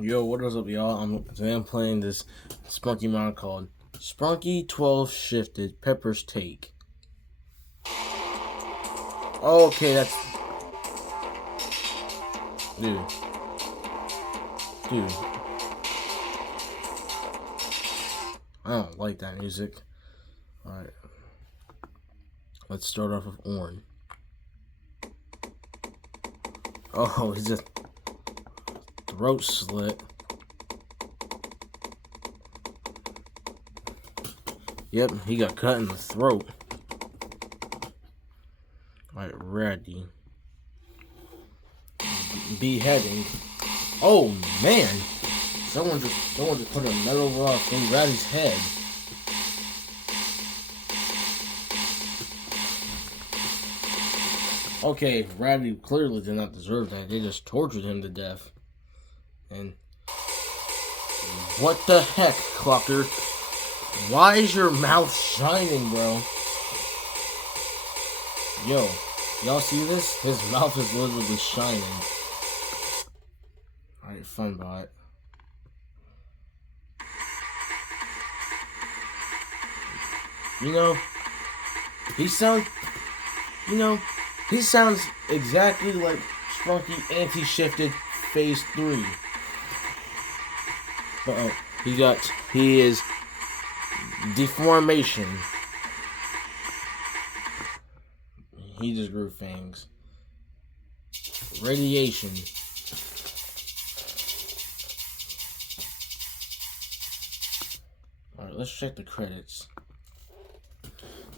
Yo, what is up, y'all? Today I'm playing this Sprunky mod called Sprunky 12 Shifted Pepper's Take. Okay, that's... Dude. I don't like that music. Alright. Let's start off with Orin. Oh, he's just... throat slit. Yep, he got cut in the throat. Alright, ready. Beheading. Oh man! Someone just put a metal rod through Ratty's head. Okay, Ratty clearly did not deserve that. They just tortured him to death. And what the heck, Clucker? Why is your mouth shining, bro? Yo, y'all see this? His mouth is literally shining. Alright, fun bot. You know, he sounds exactly like Sprunky Anti-Shifted Phase 3. But he is deformation. He just grew fangs. Radiation. Alright, let's check the credits.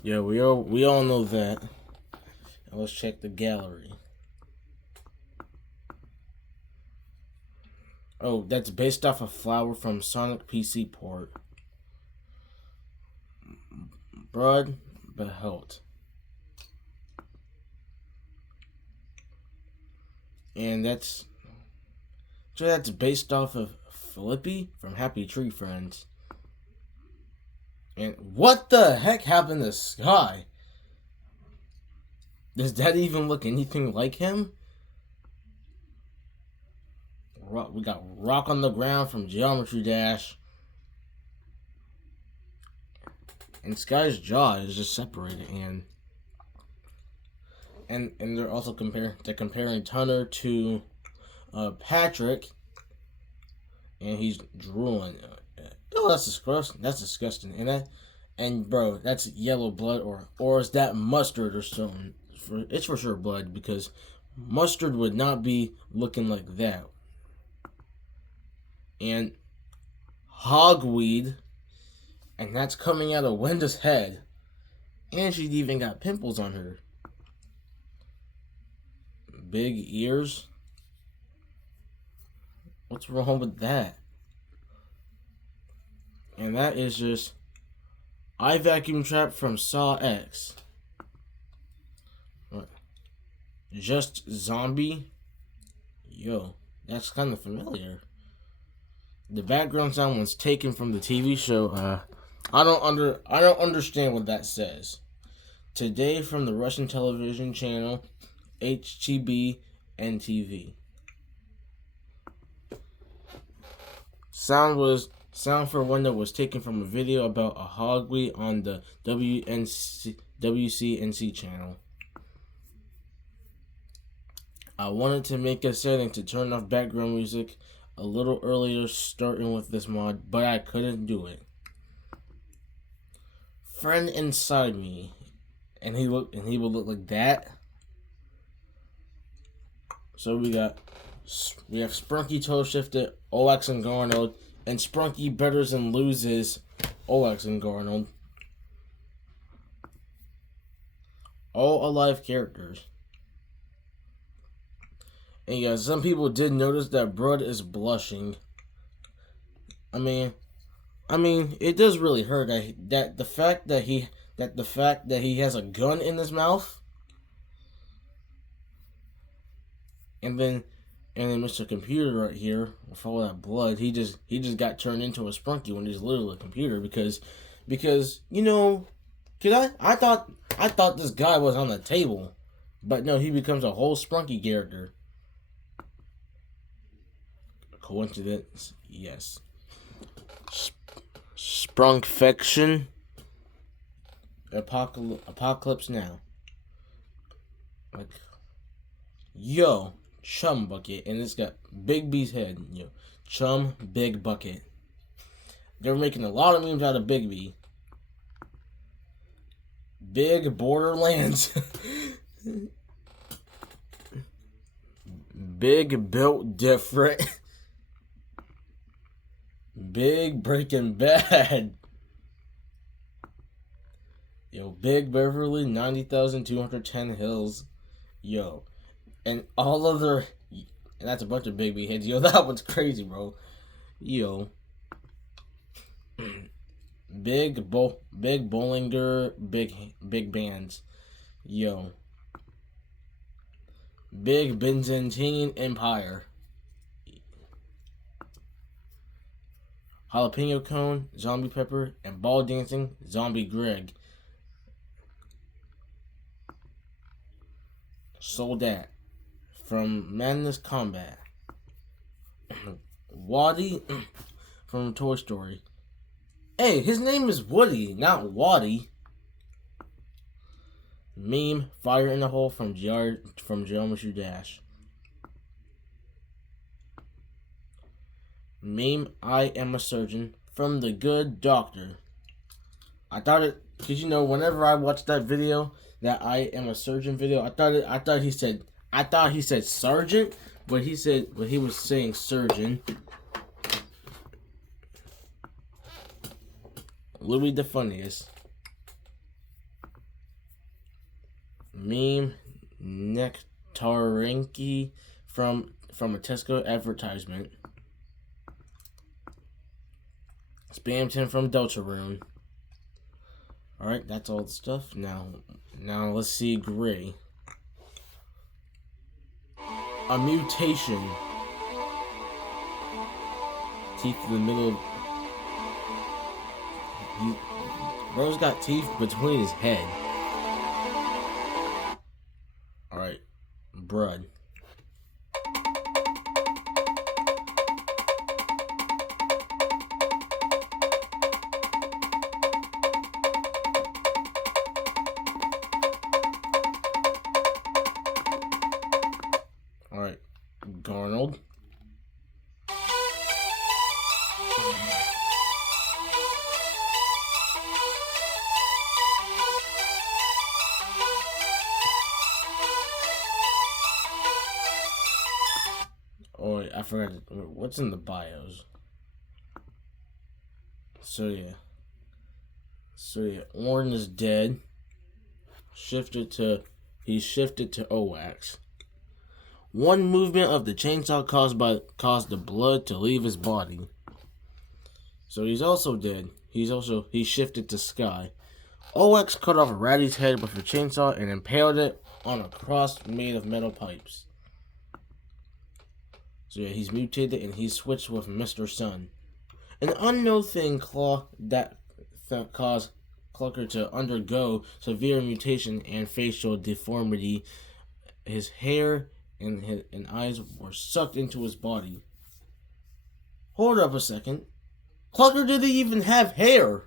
Yeah, we all know that. Now let's check the gallery. Oh, that's based off a flower from Sonic PC port. Broad Behelt. And that's based off of Flippy from Happy Tree Friends. And what the heck happened to Sky? Does that even look anything like him? We got Rock on the Ground from Geometry Dash. And Sky's jaw is just separated, and they're also comparing Tunner to Patrick, and he's drooling. Oh, that's disgusting. That's disgusting. And bro, that's yellow blood, or is that mustard or something? It's for sure blood, because mustard would not be looking like that. And hogweed, and that's coming out of Wenda's head, and she's even got pimples on her. Big ears. What's wrong with that? And that is just eye vacuum trap from Saw X. What? Just zombie. Yo, that's kind of familiar. The background sound was taken from the TV show. I don't understand what that says. Today from the Russian television channel HTB NTV. Sound for Wonder was taken from a video about a hogweed on the WCNC channel. I wanted to make a setting to turn off background music a little earlier starting with this mod, but I couldn't do it. Friend inside me, and he would look like that. So we have Sprunky toe shifted OX and Garnold, and Sprunky betters and loses OX and Garnold. All alive characters. And yeah, some people did notice that Broad is blushing. I mean, it does really hurt that the fact that he has a gun in his mouth, and then Mr. Computer right here with all that blood, he just got turned into a Sprunky when he's literally a computer because you know, I thought this guy was on the table, but no, he becomes a whole Sprunky character. Coincidence? Yes. Sprunk fiction. Apocalypse Now. Like, yo, Chum Bucket, and it's got Big B's head. Yo, Chum Big Bucket. They're making a lot of memes out of Big B. Big Borderlands. Big Built Different. Big Breaking Bad. Yo, Big Beverly 90,210 Hills. Yo. And all other. And that's a bunch of Big B heads. Yo, that one's crazy, bro. Yo. Big Bollinger, big bands. Yo. Big Byzantine Empire. Jalapeno Cone, Zombie Pepper, and Ball Dancing, Zombie Greg. Sold that. From Madness Combat. Waddy from Toy Story. Hey, his name is Woody, not Waddy. Meme, Fire in the Hole from Geometry Dash. Meme, I Am a Surgeon from The Good Doctor. I thought it, because you know, whenever I watched that video, that I Am a Surgeon video, I thought he said sergeant, but he was saying surgeon. Louis the Funniest. Meme, Nectarinky from a Tesco advertisement. Spamton from Deltarune. Alright, that's all the stuff. Now let's see Gray. A mutation. Teeth in the middle of... Bro's got teeth between his head. Alright. Brud. Alright. Garnold. Oh, I forgot. What's in the bios? So yeah. Orn is dead. He shifted to OX. One movement of the chainsaw caused the blood to leave his body. So he's also dead. He shifted to Sky. OX cut off Ratty's head with a chainsaw and impaled it on a cross made of metal pipes. So yeah, he's mutated and he's switched with Mr. Sun. An unknown thing caused Clucker to undergo severe mutation and facial deformity. His hair and eyes were sucked into his body. Hold up a second. Clucker didn't even have hair.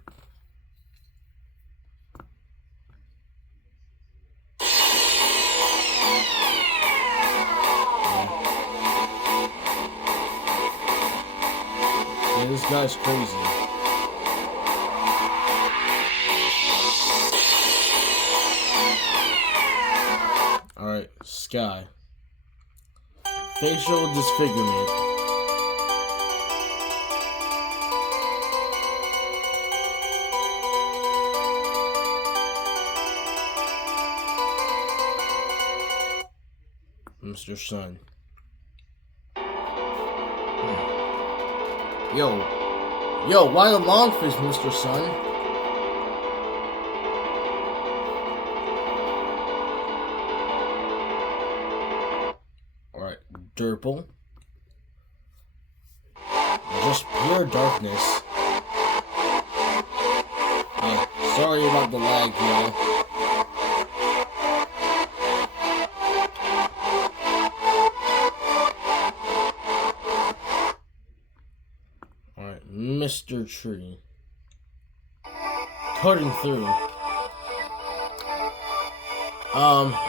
Yeah, this guy's crazy. Alright, Sky. Facial disfigurement. Mr. Sun. Yo, why the long face, Mr. Sun? Alright, Durple. Just pure darkness. Sorry about the lag, y'all. Mr. Tree. Cutting through.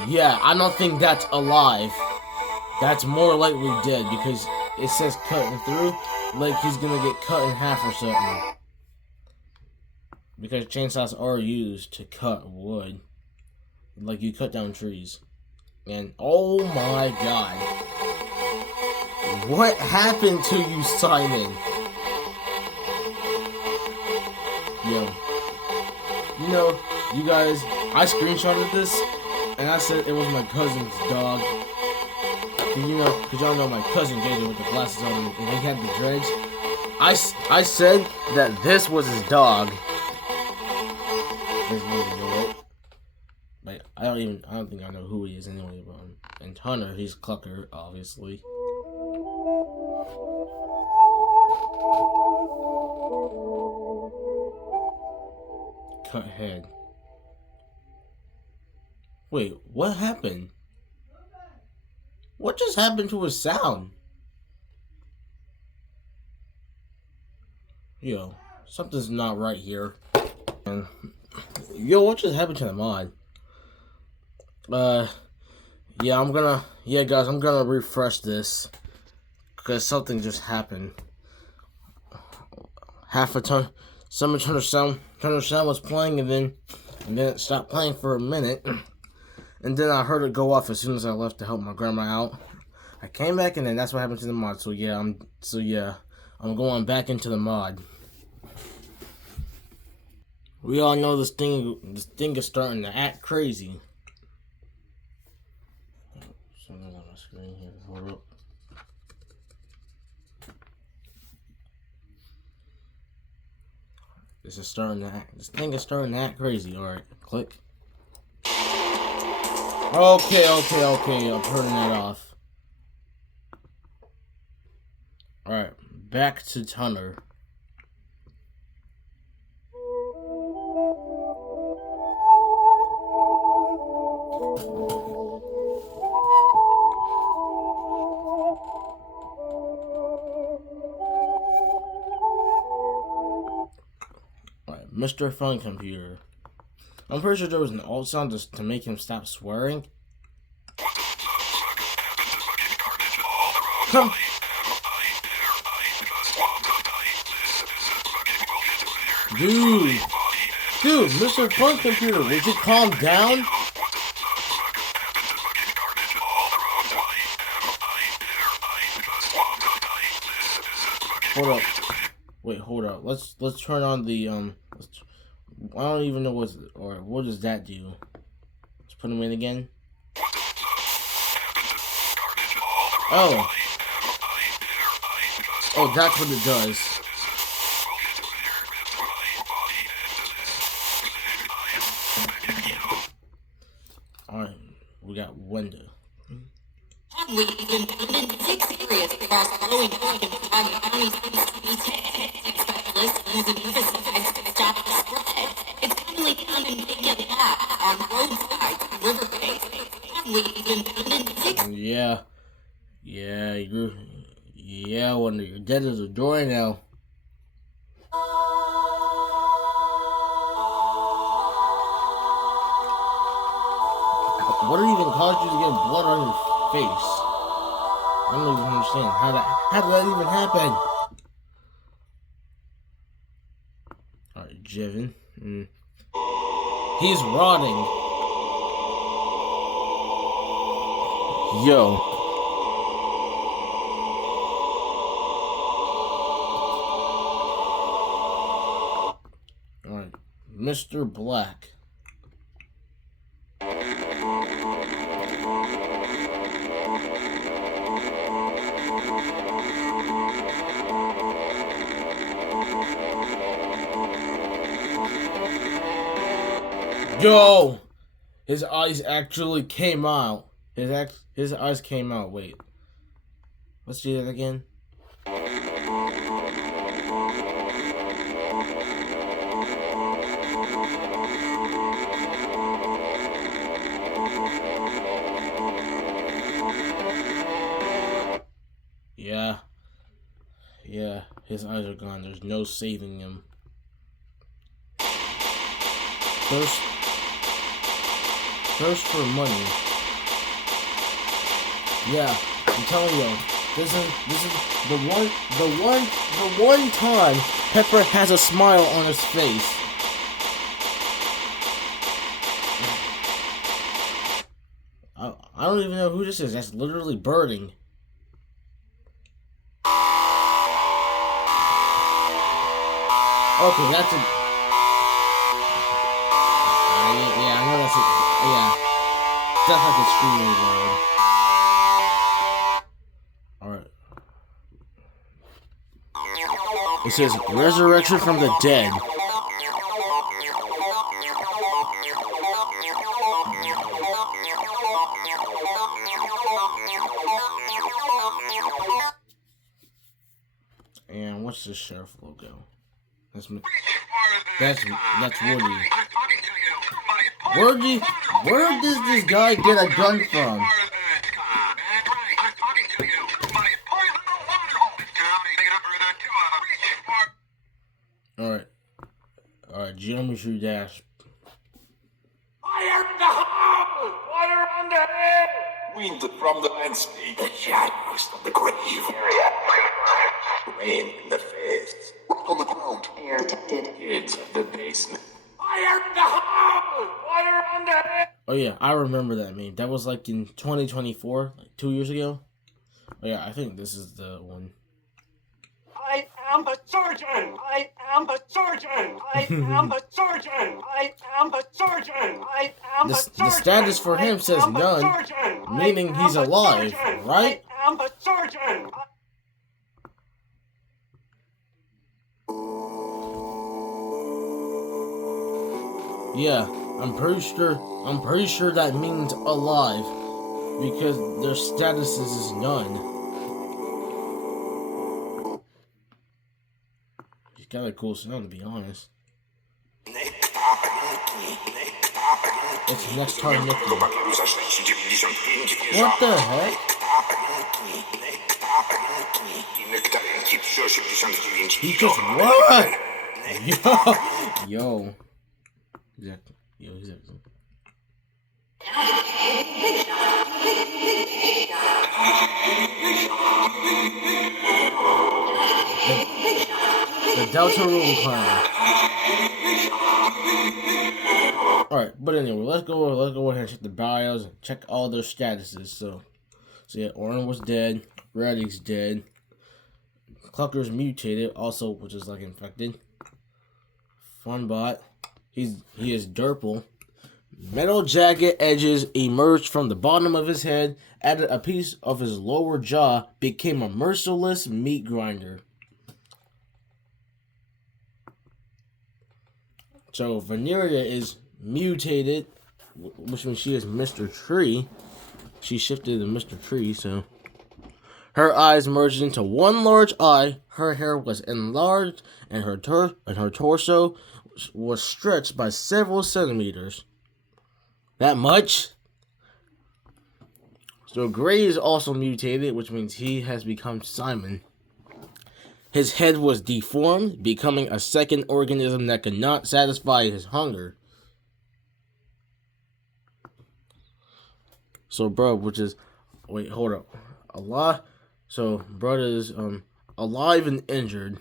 Yeah, I don't think that's alive. That's more likely dead because it says cutting through, like he's gonna get cut in half or something. Because chainsaws are used to cut wood. Like you cut down trees. And oh my god. What happened to you, Simon? Yo. You know, you guys, I screenshotted this and I said it was my cousin's dog. Cause y'all know my cousin JJ with the glasses on and he had the dreads. I said that this was his dog. His name is right? Like I don't think I know who he is anyway, but and Hunter, he's Clucker, obviously. Cut head. Wait, what happened? What just happened to his sound? Yo, something's not right here. And, yo, what just happened to the mod? Yeah, guys, I'm gonna refresh this because something just happened. Half a ton, some Turner Sound was playing, and then it stopped playing for a minute. And then I heard it go off as soon as I left to help my grandma out. I came back and then that's what happened to the mod. So yeah, I'm going back into the mod. We all know this thing is starting to act crazy. Something on my screen here. Hold up. This thing is starting to act crazy. Alright, click. Okay, I'm turning that off. Alright, back to Tunner. Alright, Mr. Fun Computer. I'm pretty sure there was an alt sound just to make him stop swearing. Come. Dude, Mr. Fun Computer, would you calm down? Hold up. Wait, hold up. Let's turn on the I don't even know what does that do? Let's put him in again. Oh, that's what it does. Alright, we got window. Yeah, Wonder, you're dead as a door now. What even caused you to get blood on your face? I don't even understand. How did that even happen? Alright, Jevin. He's rotting. Yo. Alright, Mr. Black. Yo! His eyes actually came out. His eyes came out. Wait. Let's do that again. Yeah, his eyes are gone. There's no saving him. Thirst for money. Yeah, I'm telling you, this is the one time Pepper has a smile on his face. I don't even know who this is. That's literally birding. Okay, that's a. Yeah, I know that's a. Yeah, that's like a streaming word. Alright. It says resurrection from the dead. And what's the sheriff logo? That's Woody. Where does this guy get a gun from? Alright, geometry dash. Fire in the heart! Fire on the head! Wind from the landscape. The shadows of the grave. Rain in the face. Rock on the ground. Air detected. Kids at the basement. Fire in the heart! Fire on the head! Oh yeah, I remember that meme. That was like in 2024, like 2 years ago. Oh yeah, I think this is the one. I am a surgeon! I am a surgeon! I am a surgeon! I am a surgeon! I am a surgeon! The status for him says none, meaning he's alive, right? I am a surgeon! Yeah, I'm pretty sure that means alive, because their status is none. He's got a cool sound, to be honest. It's Nectar Nicky. What the heck? He just what? Yo. Exactly. Yo, exactly. The Delta Room Clan. Alright, but anyway, let's go ahead and check the bios and check all their statuses. So yeah, Orin was dead, Radix dead, Clucker's mutated, also, which is like infected. Funbot, he is Durple. Metal jagged edges emerged from the bottom of his head, added a piece of his lower jaw, became a merciless meat grinder. So Veneria is mutated, which means she is Mr. Tree. She shifted to Mr. Tree, so her eyes merged into one large eye. Her hair was enlarged, and her torso was stretched by several centimeters. That much? So Gray is also mutated, which means he has become Simon. His head was deformed, becoming a second organism that could not satisfy his hunger. So bro, which is, wait, hold up. Allah. So brother is alive and injured.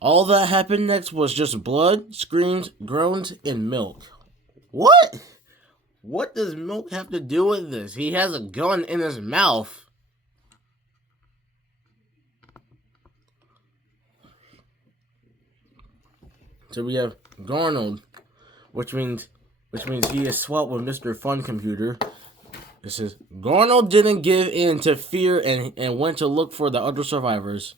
All that happened next was just blood, screams, groans, and milk. What? What does milk have to do with this? He has a gun in his mouth. So we have Garnold, which means he is swapped with Mr. Fun Computer. It says Garnold didn't give in to fear and went to look for the other survivors.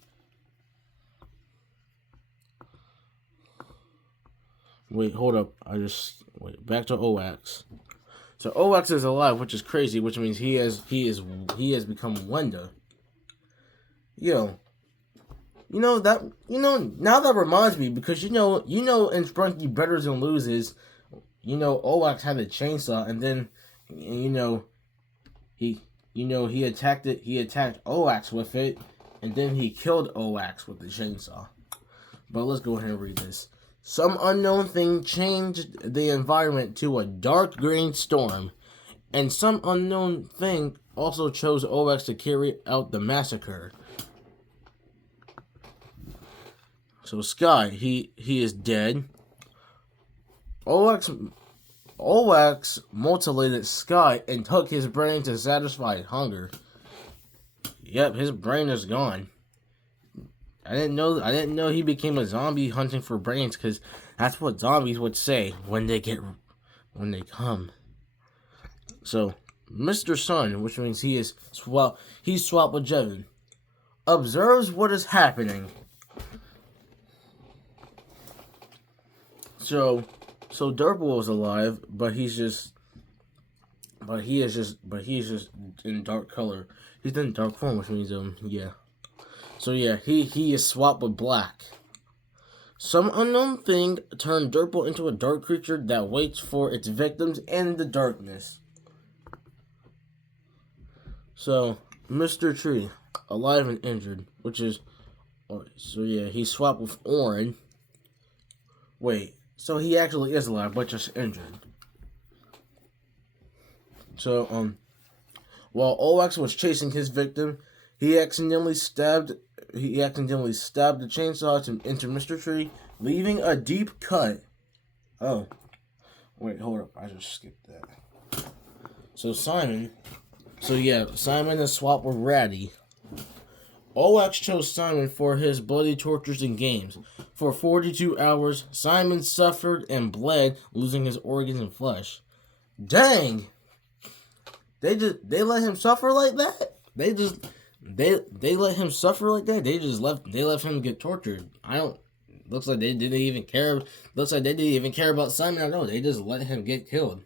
Wait, hold up. Back to Oax. So Oax is alive, which is crazy, which means he has become Wenda. Yo. Now that reminds me, because in Sprunki Betters and Loses, Oax had a chainsaw, and then he attacked Oax with it, and then he killed Oax with the chainsaw. But let's go ahead and read this. Some unknown thing changed the environment to a dark green storm, and some unknown thing also chose Oax to carry out the massacre. So Sky, he is dead. Oax mutilated Sky and took his brain to satisfy hunger. Yep, his brain is gone. I didn't know he became a zombie hunting for brains, because that's what zombies would say when they come. So Mr. Sun, which means he's swapped with Jevin, observes what is happening. So Durple is alive, but he is just in dark color. He's in dark form, which means yeah. So yeah, he is swapped with Black. Some unknown thing turned Durple into a dark creature that waits for its victims in the darkness. So Mr. Tree, alive and injured, he swapped with Orin. Wait, so he actually is alive, but just injured. So while Oax was chasing his victim, he accidentally stabbed the chainsaw into Mr. Tree, leaving a deep cut. Oh, wait, hold up, I just skipped that. So Simon is swapped with Ratty. Oax chose Simon for his bloody tortures and games. For 42 hours, Simon suffered and bled, losing his organs and flesh. Dang! They let him suffer like that? They let him suffer like that? They left him get tortured. Looks like they didn't even care. Looks like they didn't even care about Simon at all. They just let him get killed.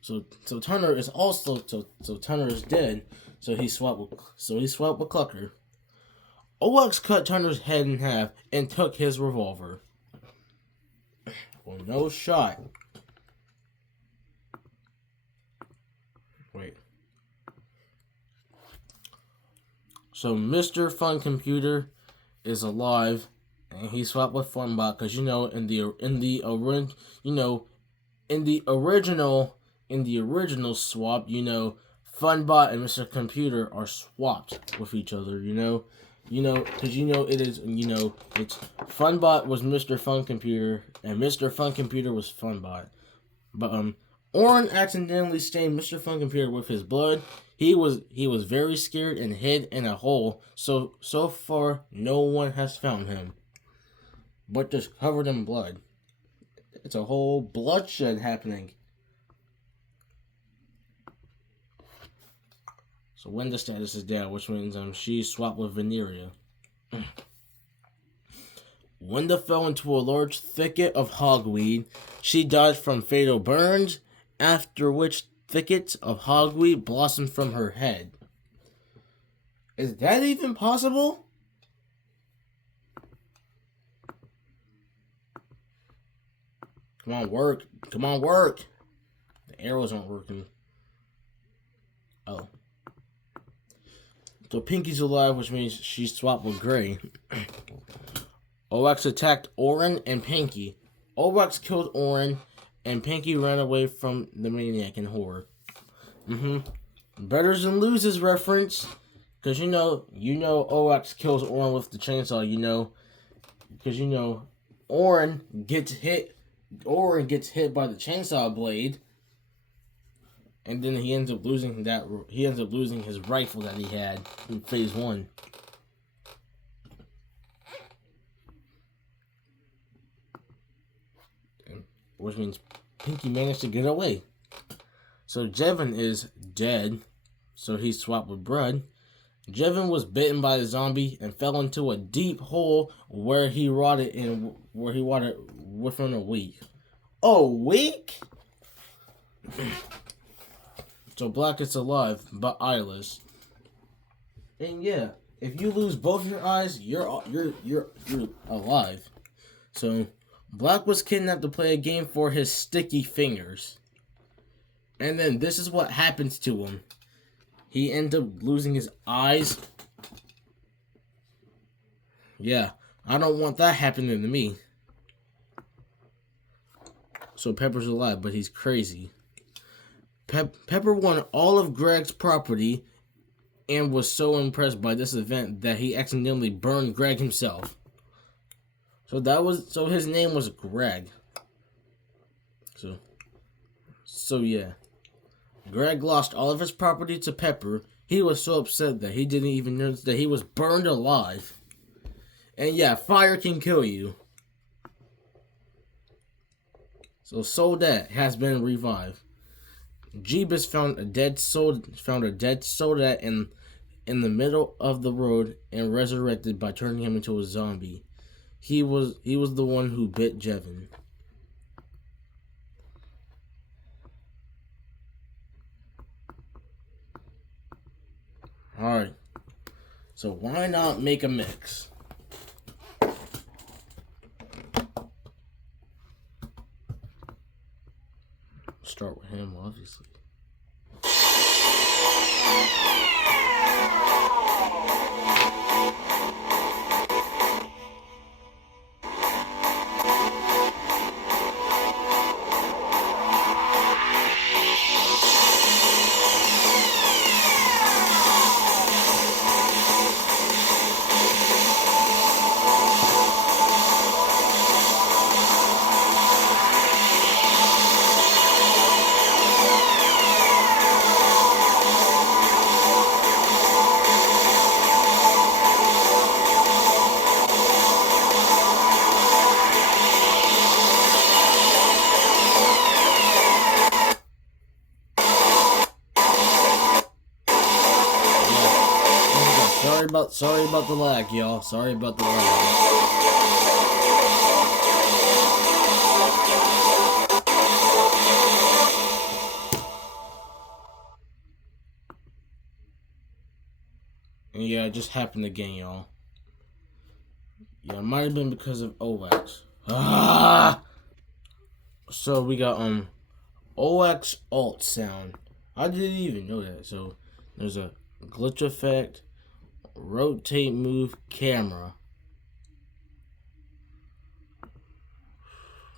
So Turner is Turner is dead. So he swapped with Clucker. Oax cut Turner's head in half and took his revolver. Well, no shot. Wait. So Mr. Fun Computer is alive, and he swapped with Funbot because in the original swap, Funbot and Mr. Computer are swapped with each other. Because it's Funbot was Mr. Fun Computer and Mr. Fun Computer was Funbot. But Orin accidentally stained Mr. Fun Computer with his blood. He was very scared and hid in a hole. So far no one has found him, but just covered in blood. It's a whole bloodshed happening. So when the status is down, which means she swapped with Veneria. Wenda fell into a large thicket of hogweed. She died from fatal burns, after which thickets of hogweed blossomed from her head. Is that even possible? Come on, work. The arrows aren't working. Oh. So Pinky's alive, which means she's swapped with Gray. Oax attacked Orin and Pinky. Oax killed Orin, and Pinky ran away from the maniac in horror. Betters and loses reference. Because Oax kills Orin with the chainsaw, because Orin gets hit by the chainsaw blade. And then he ends up losing his rifle that he had in phase 1. Which means Pinky managed to get away. So Jevin is dead. So he swapped with Brud. Jevin was bitten by a zombie and fell into a deep hole where he rotted within a week. A week? So Black is alive, but eyeless. And yeah, if you lose both your eyes, you're alive. So Black was kidnapped to play a game for his sticky fingers. And then this is what happens to him. He ended up losing his eyes. Yeah, I don't want that happening to me. So Pepper's alive, but he's crazy. Pepper won all of Greg's property and was so impressed by this event that he accidentally burned Greg himself. So his name was Greg. So yeah. Greg lost all of his property to Pepper. He was so upset that he didn't even notice that he was burned alive. And yeah, fire can kill you. So Soldad has been revived. Jeebus found a dead Soldad in the middle of the road and resurrected by turning him into a zombie. He was the one who bit Jevin. Alright. So why not make a mix? Start with him, obviously. Sorry about the lag, y'all. Sorry about the lag. And yeah, it just happened again, y'all. Yeah, it might have been because of OX. So we got OX alt sound. I didn't even know that. So there's a glitch effect, rotate move camera.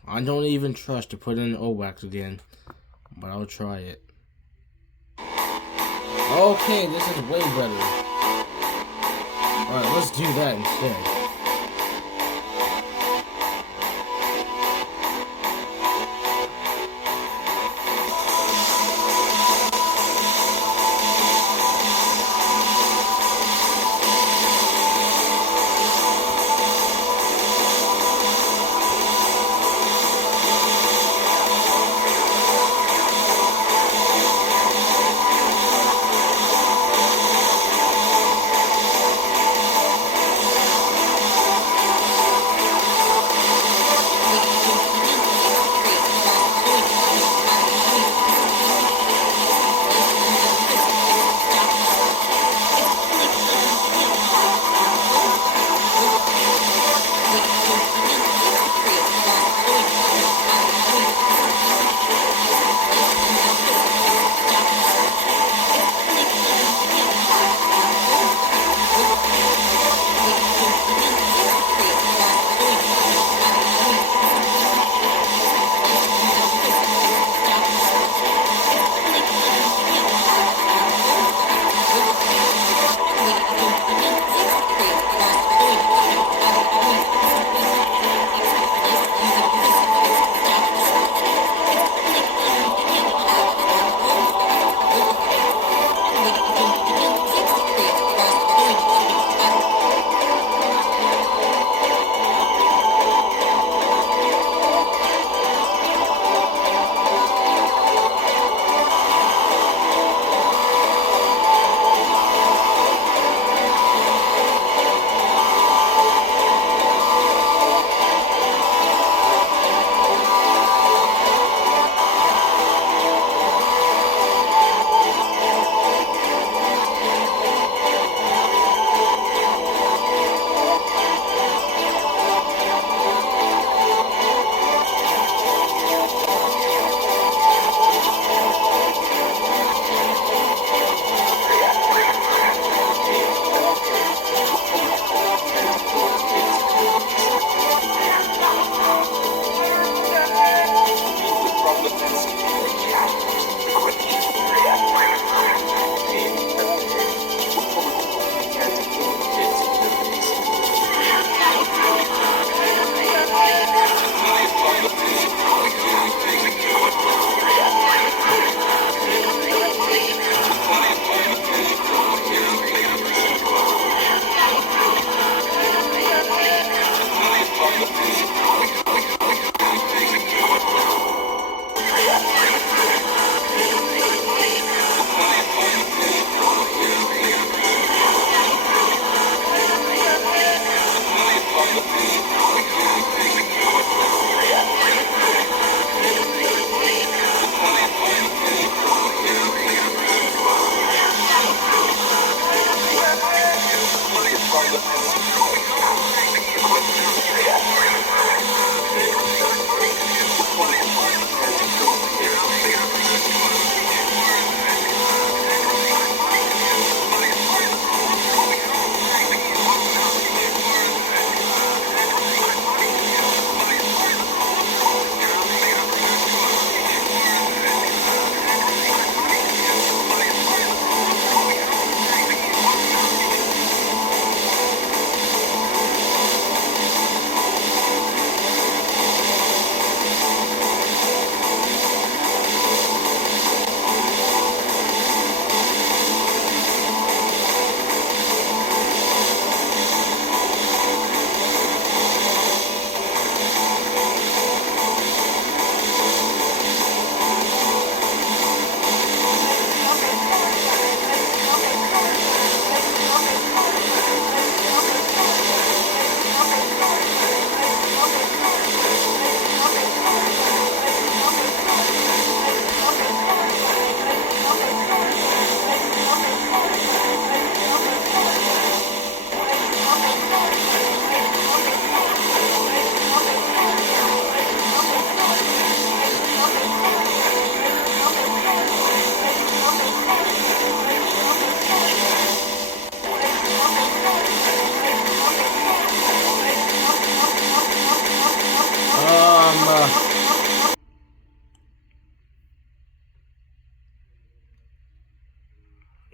I don't even trust to put in OX again, but I'll try it. Okay, this is way better. Alright, let's do that instead.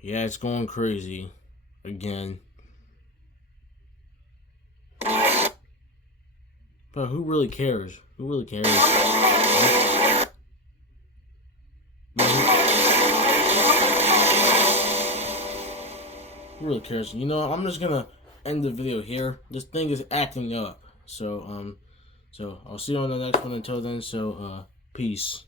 Yeah, it's going crazy again. But who really cares? Who really cares? Who really cares? You know, I'm just gonna end the video here. This thing is acting up. So I'll see you on the next one. Until then, peace.